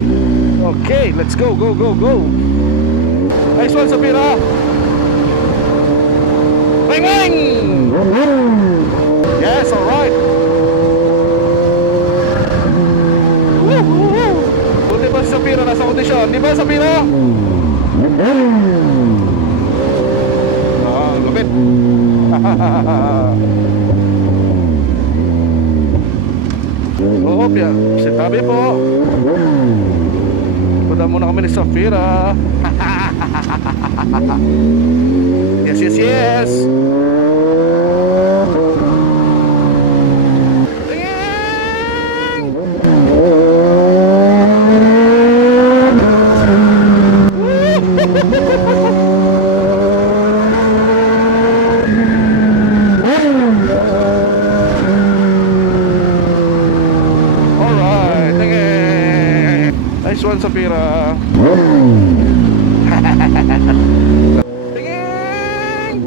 Okay, let's go, go, go, go. Nice one, Sapira. Bang, bang! Yes, alright. Buti ba si Sapira nasa kondisyon? Di ba, Sapira? Ah, lupit. Oo, Pia. Sitabi po. Punta muna kami ni Sapira. Yes, yes, yes. Alright, okay. Nice one, Sapira. Tingin!